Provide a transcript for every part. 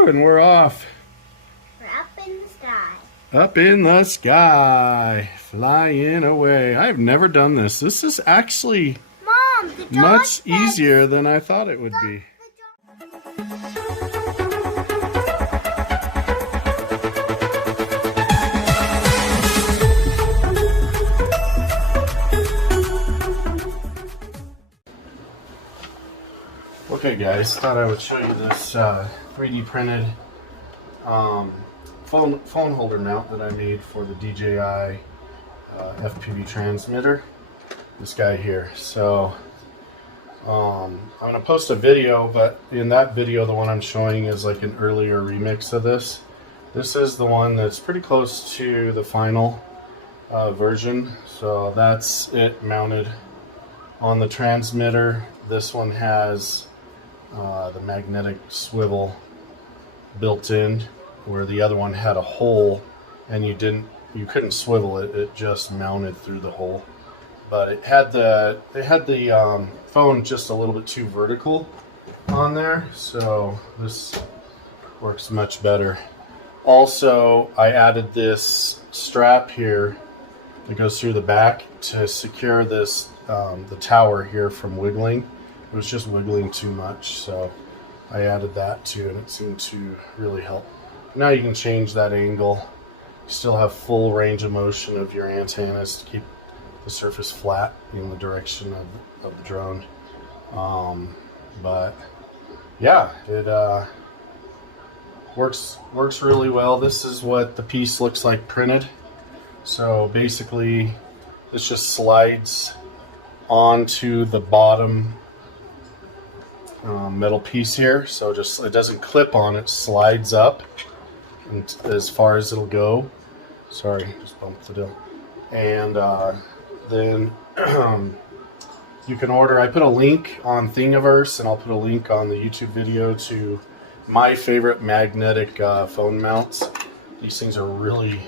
Woohoo! And we're off. We're up in the sky. Up in the sky. Flying away. I've never done this. This is actually Mom, the much easier than I thought it would be. Okay guys, thought I would show you this 3D printed phone holder mount that I made for the DJI FPV transmitter. This guy here. So I'm going to post a video, but in that video the one I'm showing is like an earlier remix of this. This is the one that's pretty close to the final version. So that's it mounted on the transmitter. This one has the magnetic swivel built in, where the other one had a hole and you couldn't swivel it. It just mounted through the hole. But it had the phone just a little bit too vertical on there, so this works much better. Also, I added this strap here that goes through the back to secure this the tower here from wiggling. It was just wiggling too much, so I added that too, and it seemed to really help. Now you can change that angle. You still have full range of motion of your antennas to keep the surface flat in the direction of the drone. But yeah, it works really well. This is what the piece looks like printed. So basically, this just slides onto the bottom metal piece here, so just it doesn't clip on, it slides up and as far as it'll go. Sorry, just bumped the deal. And then you can order. I put a link on Thingiverse, and I'll put a link on the YouTube video to my favorite magnetic phone mounts. These things are really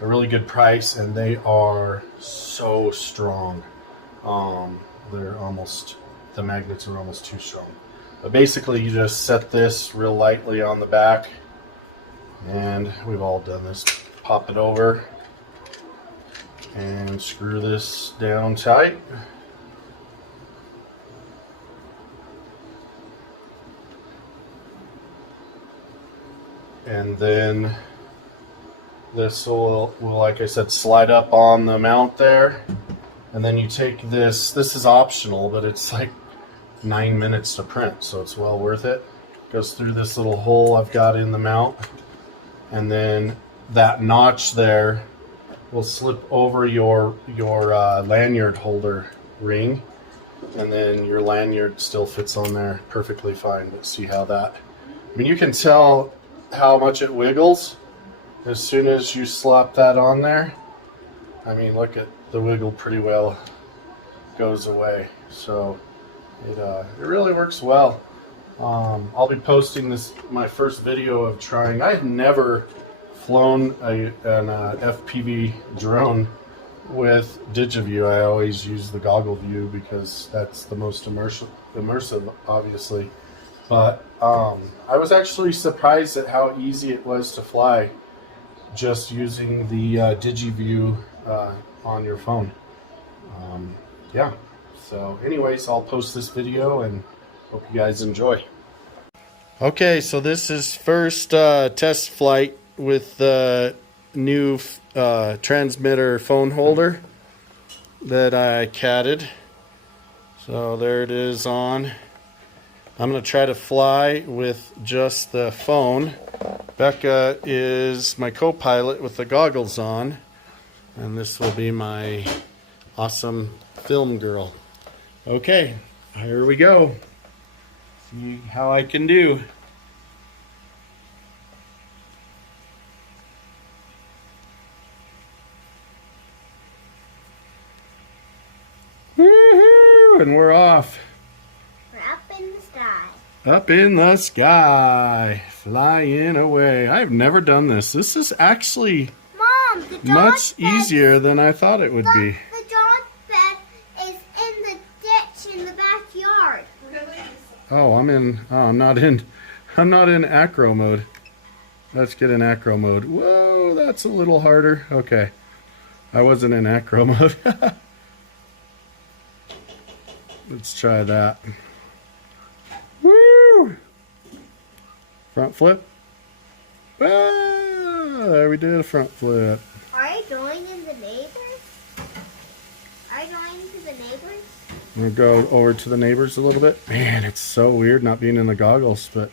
a really good price, and they are so strong. The magnets are almost too strong. But basically you just set this real lightly on the back, and we've all done this. Pop it over and screw this down tight. And then this will, like I said, slide up on the mount there. And then you take this is optional, but it's like 9 minutes to print, so it's well worth it. Goes through this little hole I've got in the mount, and then that notch there will slip over your lanyard holder ring, and then your lanyard still fits on there perfectly fine. But see how that, I mean, you can tell how much it wiggles as soon as you slap that on there. I mean, look at the wiggle, pretty well goes away. So it really works well. I'll be posting my first video of trying. I've never flown an FPV drone with DigiView. I always use the goggle view because that's the most immersive, obviously. But I was actually surprised at how easy it was to fly just using the DigiView on your phone. Yeah. So anyways, I'll post this video and hope you guys enjoy. Okay, so this is first test flight with the new transmitter phone holder that I catted. So there it is on. I'm going to try to fly with just the phone. Becca is my co-pilot with the goggles on, and this will be my awesome film girl. Okay, here we go. See how I can do. Woohoo! And we're off. We're up in the sky. Up in the sky. Flying away. I've never done this. This is actually Mom, the much easier than I thought it would be. The dog bed is in the ditch in the backyard. Oh, I'm not in I'm not in acro mode. Let's get in acro mode. Whoa, that's a little harder. Okay. I wasn't in acro mode. Let's try that. Woo! Front flip. Ah, there we did a front flip. Are you going in the neighbors? Are you going to the neighbors? We'll go over to the neighbors a little bit. Man, it's so weird not being in the goggles, but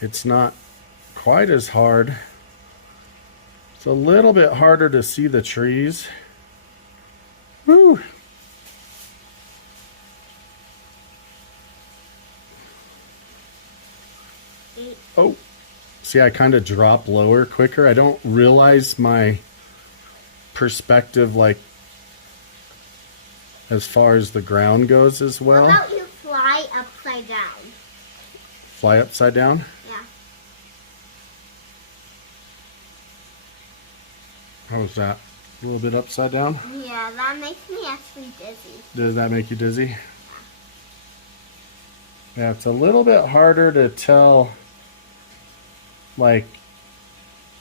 it's not quite as hard. It's a little bit harder to see the trees. Woo! Oh, see, I kind of drop lower quicker. I don't realize my perspective, like, as far as the ground goes as well. How about you fly upside down? Fly upside down? Yeah. How was that? A little bit upside down? Yeah, that makes me actually dizzy. Does that make you dizzy? Yeah, it's a little bit harder to tell, like,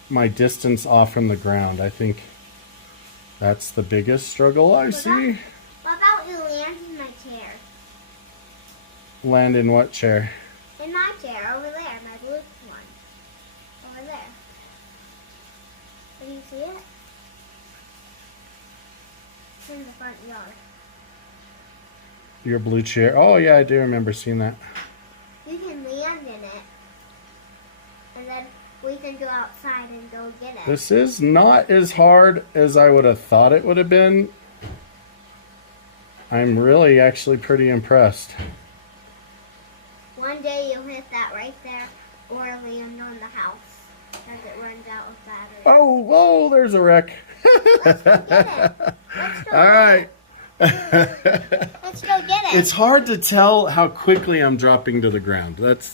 my distance off from the ground. I think that's the biggest struggle I see. What about you land in my chair? Land in what chair? In my chair, over there, my blue one. Over there. Can you see it? It's in the front yard. Your blue chair? Oh, yeah, I do remember seeing that. You can land in it. And then we can go outside and go get it. This is not as hard as I would have thought it would have been. I'm really actually pretty impressed. One day you'll hit that right there or land on the house as it runs out of battery. Oh, whoa, there's a wreck. Let's go get it. Let's go All right. Let's go get it. It's hard to tell how quickly I'm dropping to the ground. That's